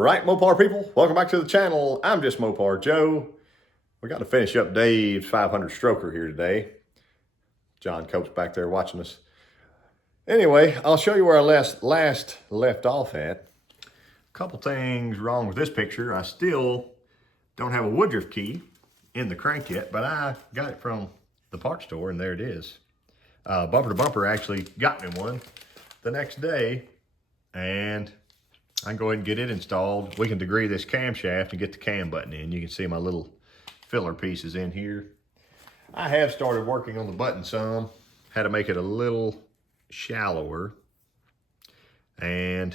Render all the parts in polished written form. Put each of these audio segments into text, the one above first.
Right, Mopar people, welcome back to the channel. I'm JustMoparJoe. We got to finish up Dave's 500 stroker here today. John Cope's back there watching us. Anyway, I'll show you where I last left off at. A couple things wrong with this picture. I still don't have a woodruff key in the crank yet, but I got it from the parts store, and there it is. Bumper to Bumper actually got me one the next day, and I can go ahead and get it installed. We can degree this camshaft and get the cam button in. You can see my little filler pieces in here. I have started working on the button some. Had to make it a little shallower. And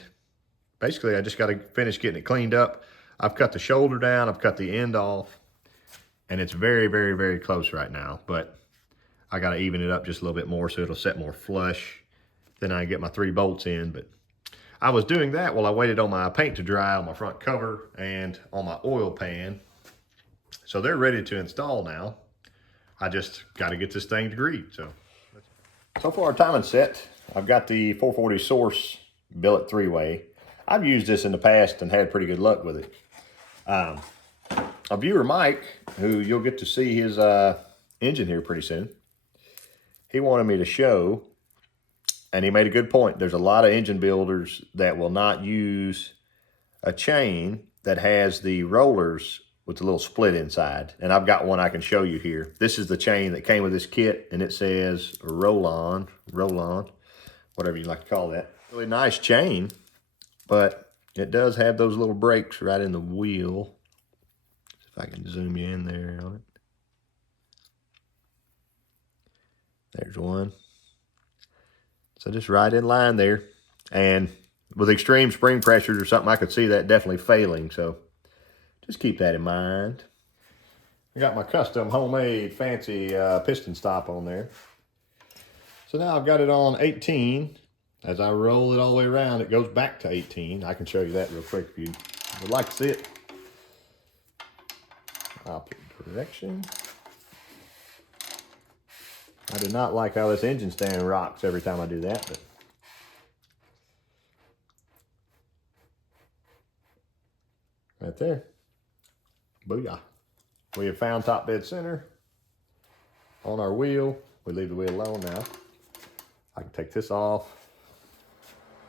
basically I just got to finish getting it cleaned up. I've cut the shoulder down. I've cut the end off. And it's very, very, very close right now. But I got to even it up just a little bit more so it'll set more flush. Then I can get my 3 bolts in. But I was doing that while I waited on my paint to dry on my front cover and on my oil pan. So they're ready to install now. I just got to get this thing degreed. So for our timing set, I've got the 440 Source billet 3-way. I've used this in the past and had pretty good luck with it. A viewer, Mike, who you'll get to see his engine here pretty soon, he wanted me to show, and he made a good point. There's a lot of engine builders that will not use a chain that has the rollers with the little split inside. And I've got one I can show you here. This is the chain that came with this kit, and it says roll-on, whatever you like to call that. Really nice chain, but it does have those little brakes right in the wheel. If I can zoom you in there on it. There's one. So just right in line there. And with extreme spring pressures or something, I could see that definitely failing. So just keep that in mind. I got my custom homemade fancy piston stop on there. So now I've got it on 18. As I roll it all the way around, it goes back to 18. I can show you that real quick if you would like to see it. Opposite direction. I do not like how this engine stand rocks every time I do that, but right there. Booyah. We have found top dead center on our wheel. We leave the wheel alone now. I can take this off.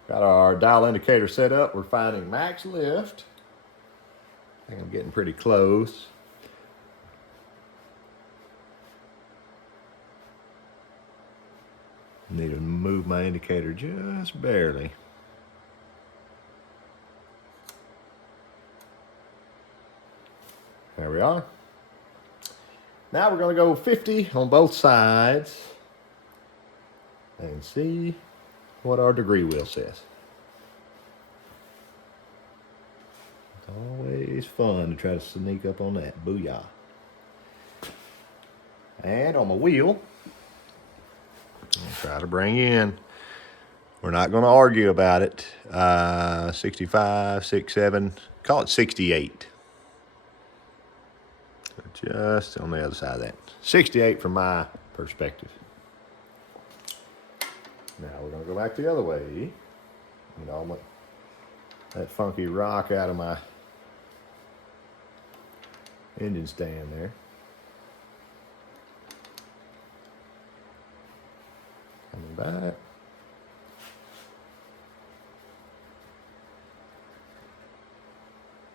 Got our dial indicator set up. We're finding max lift. I think I'm getting pretty close. Need to move my indicator just barely. There we are. Now we're going to go 50 on both sides and see what our degree wheel says. It's always fun to try to sneak up on that. Booyah. And on my wheel, I'll try to bring in. We're not going to argue about it. 65, 67, call it 68. Just on the other side of that. 68 from my perspective. Now we're going to go back the other way. Get all that funky rock out of my engine stand there. Coming back.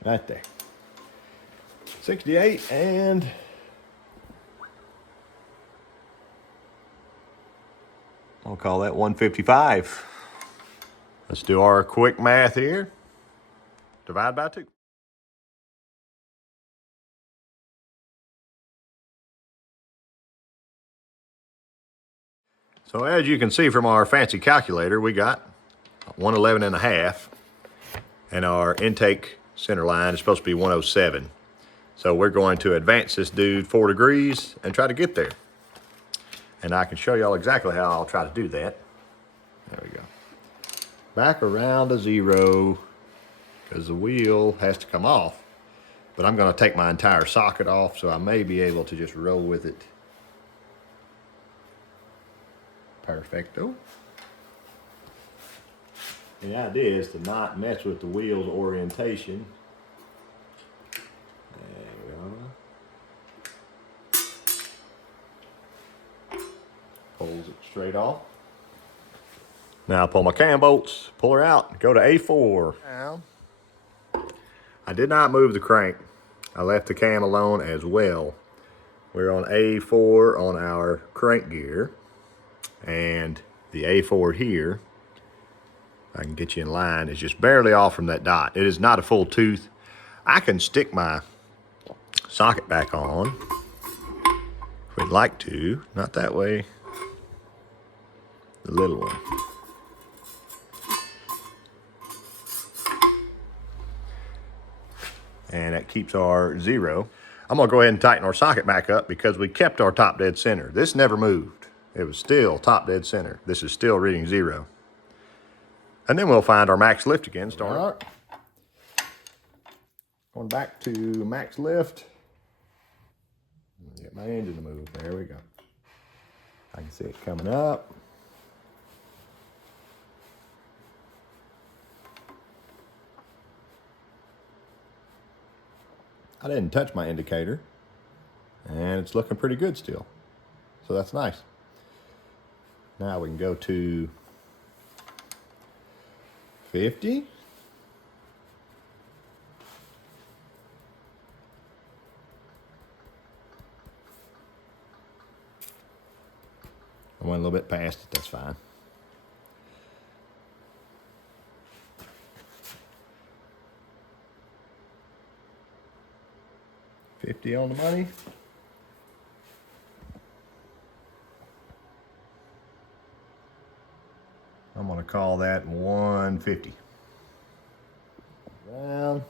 Right there. 68, and I'll call that 155. Let's do our quick math here. Divide by 2. So as you can see from our fancy calculator, we got 111.5, and our intake center line is supposed to be 107. So we're going to advance this dude 4 degrees and try to get there. And I can show y'all exactly how I'll try to do that. There we go. Back around to 0, because the wheel has to come off. But I'm going to take my entire socket off, so I may be able to just roll with it. Perfecto. And the idea is to not mess with the wheel's orientation. There we go. Pulls it straight off. Now I pull my cam bolts, pull her out, go to A4. Now, I did not move the crank. I left the cam alone as well. We're on A4 on our crank gear, and the A4 here, if I can get you in line, is just barely off from that dot. It is not a full tooth. I can stick my socket back on if we'd like to. Not that way. The little one. And that keeps our 0. I'm gonna go ahead and tighten our socket back up because we kept our top dead center. This never moved. It was still top dead center. This is still reading 0. And then we'll find our max lift again. Start. All right. Going back to max lift. Get my engine to move. There we go. I can see it coming up. I didn't touch my indicator, and it's looking pretty good still. So that's nice. Now we can go to 50. I went a little bit past it, that's fine. $50 on the money. I'm gonna call that 150. Down.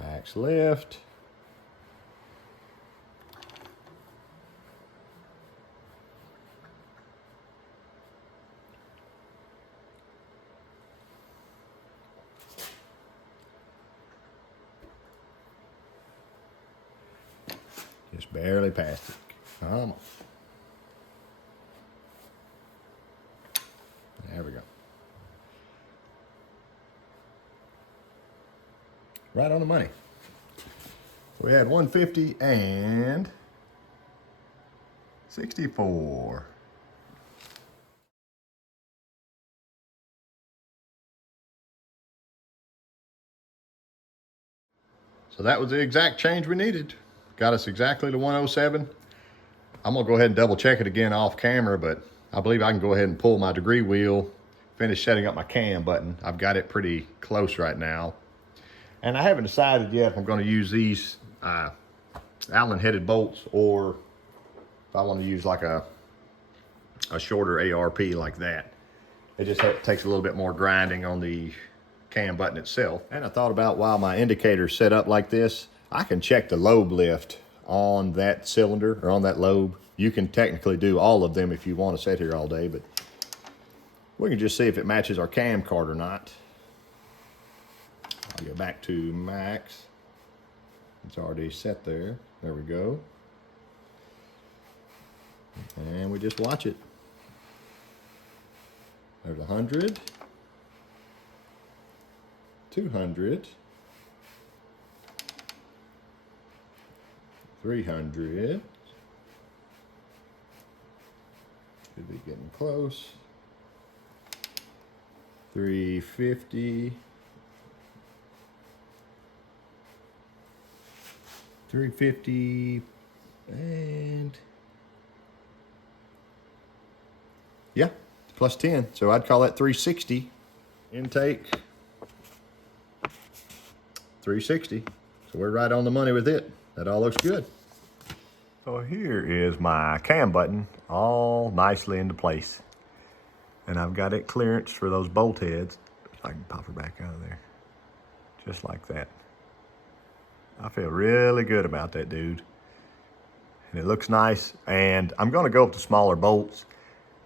Max lift. Just barely past it. Come on. There we go. Right on the money. We had 150 and 64. So that was the exact change we needed. Got us exactly to 107. I'm gonna go ahead and double check it again off camera, but I believe I can go ahead and pull my degree wheel, finish setting up my cam button. I've got it pretty close right now. And I haven't decided yet if I'm gonna use these Allen headed bolts or if I wanna use like a shorter ARP like that. It just takes a little bit more grinding on the cam button itself. And I thought about while my indicator's set up like this, I can check the lobe lift on that cylinder or on that lobe. You can technically do all of them if you want to sit here all day, but we can just see if it matches our cam card or not. I'll go back to max. It's already set there. There we go. And we just watch it. There's 100, 200, 300. Should be getting close. 350. 350 and yeah, plus 10. So I'd call that 360. Intake 360. So we're right on the money with it. That all looks good. So here is my cam button all nicely into place. And I've got it clearance for those bolt heads. I can pop her back out of there. Just like that. I feel really good about that, dude. And it looks nice. And I'm gonna go with the smaller bolts.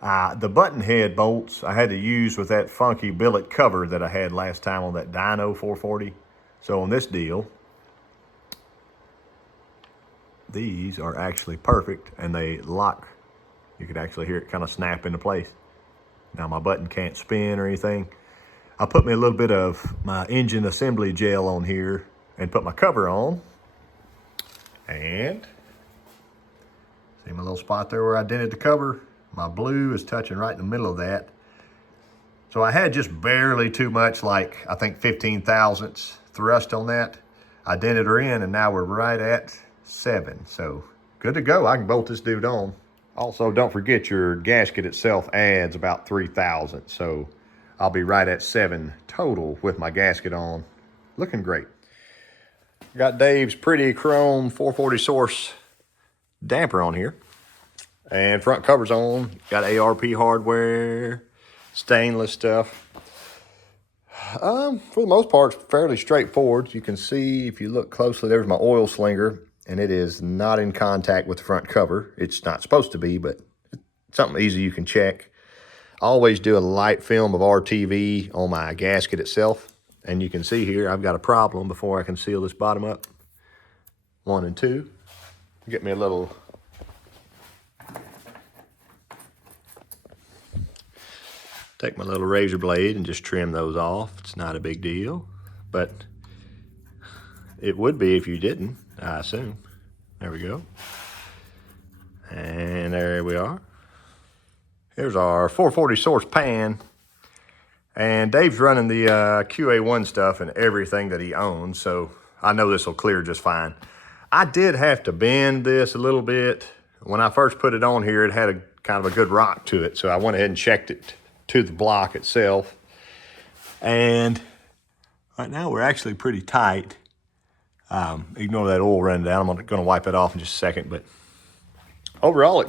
The button head bolts I had to use with that funky billet cover that I had last time on that Dyno 440. So on this deal, these are actually perfect and they lock. You could actually hear it kind of snap into place. Now my button can't spin or anything. I put me a little bit of my engine assembly gel on here and put my cover on. And see my little spot there where I dented the cover? My blue is touching right in the middle of that. So I had just barely too much, like I think 15 thousandths thrust on that. I dented her in and now we're right at 7. So good to go. I can bolt this dude on. Also, don't forget your gasket itself adds about 3 thousandths. So I'll be right at 7 total with my gasket on. Looking great. Got Dave's pretty chrome 440 source damper on here. And front cover's on. Got ARP hardware, stainless stuff. For the most part, it's fairly straightforward. You can see, if you look closely, there's my oil slinger, and it is not in contact with the front cover. It's not supposed to be, but it's something easy you can check. I always do a light film of RTV on my gasket itself. And you can see here, I've got a problem before I can seal this bottom up. 1 and 2. Get me a little take my little razor blade and just trim those off. It's not a big deal, but it would be if you didn't, I assume. There we go. And there we are. Here's our 440 source pan. And Dave's running the QA1 stuff and everything that he owns, so I know this will clear just fine. I did have to bend this a little bit. When I first put it on here, it had a kind of a good rock to it, so I went ahead and checked it to the block itself. And right now we're actually pretty tight. Ignore that oil running down. I'm going to wipe it off in just a second, but overall it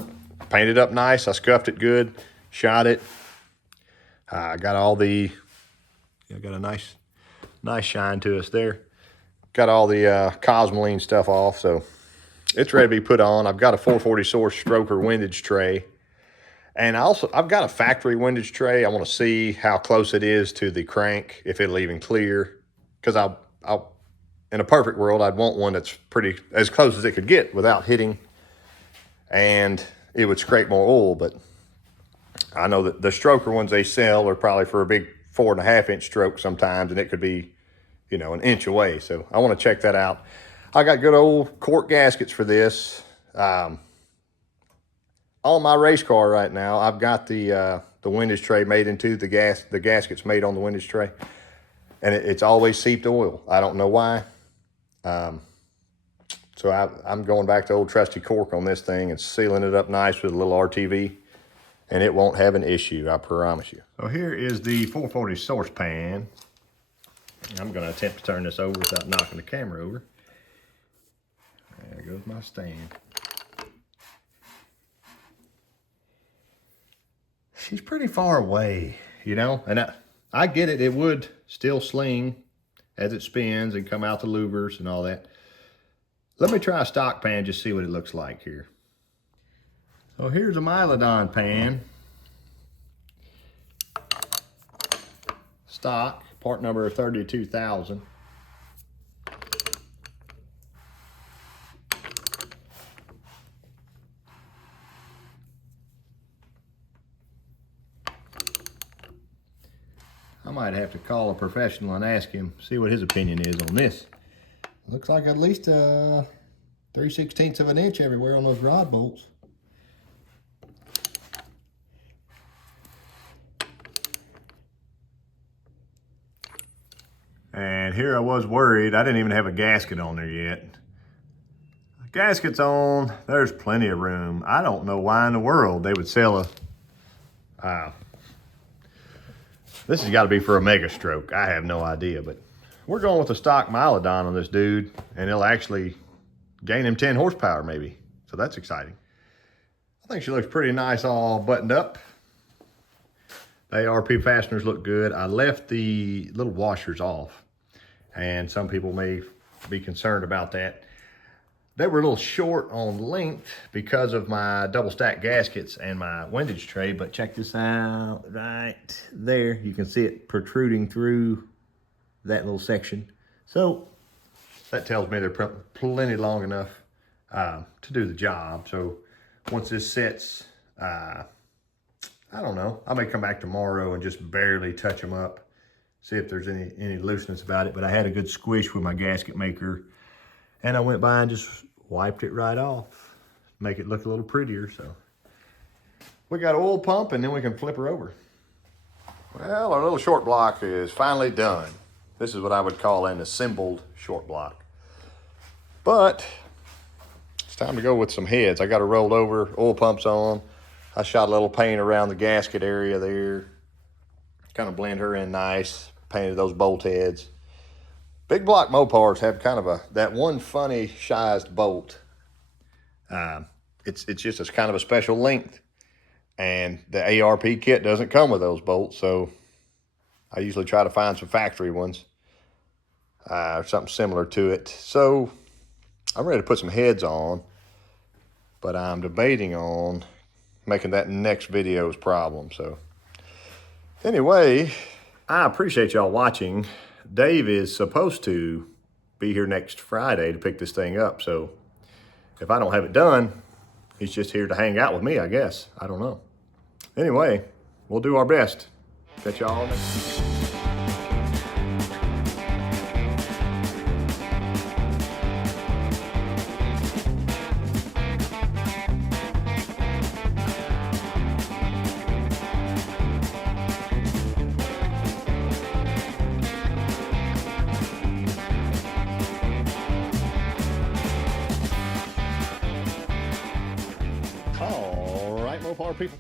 painted up nice. I scuffed it good, shot it. I got all the, got a nice shine to us there. Got all the Cosmoline stuff off, so it's ready to be put on. I've got a 440 source stroker windage tray. And I've got a factory windage tray. I want to see how close it is to the crank, if it'll even clear. Because I'll, in a perfect world, I'd want one that's pretty, as close as it could get without hitting. And it would scrape more oil, but I know that the stroker ones they sell are probably for a big 4.5 inch stroke sometimes, and it could be, you know, an inch away. So I want to check that out. I got good old cork gaskets for this. On my race car right now, I've got the windage tray made into the gaskets made on the windage tray, and it's always seeped oil. I don't know why. So I'm going back to old trusty cork on this thing and sealing it up nice with a little RTV. And it won't have an issue, I promise you. So here is the 440 source pan. I'm going to attempt to turn this over without knocking the camera over. There goes my stand. She's pretty far away, you know, and I get it. It would still sling as it spins and come out the louvers and all that. Let me try a stock pan, just see what it looks like here. So here's a Mylodon pan. Stock, part number 32,000. I might have to call a professional and ask him, see what his opinion is on this. Looks like at least 3/16 of an inch everywhere on those rod bolts. And here I was worried. I didn't even have a gasket on there yet. Gasket's on. There's plenty of room. I don't know why in the world they would sell a... this has got to be for a mega stroke. I have no idea, but we're going with a stock Mylodon on this dude, and it'll actually gain him 10 horsepower maybe. So that's exciting. I think she looks pretty nice all buttoned up. The ARP fasteners look good. I left the little washers off, and some people may be concerned about that. They were a little short on length because of my double stack gaskets and my windage tray, but check this out right there. You can see it protruding through that little section. So that tells me they're plenty long enough to do the job. So once this sets, I don't know. I may come back tomorrow and just barely touch them up, see if there's any looseness about it. But I had a good squish with my gasket maker, and I went by and just wiped it right off, make it look a little prettier. So we got an oil pump, and then we can flip her over. Well, our little short block is finally done. This is what I would call an assembled short block. But it's time to go with some heads. I got her rolled over, oil pumps on. I shot a little paint around the gasket area there. Kind of blend her in nice. Painted those bolt heads. Big block Mopars have kind of that one funny sized bolt. It's just a kind of a special length. And the ARP kit doesn't come with those bolts, so I usually try to find some factory ones. Or something similar to it. So I'm ready to put some heads on, but I'm debating on making that next video's problem. So anyway, I appreciate y'all watching. Dave is supposed to be here next Friday to pick this thing up. So if I don't have it done, he's just here to hang out with me, I guess. I don't know. Anyway, we'll do our best. Catch y'all next time. All right, Mopar people.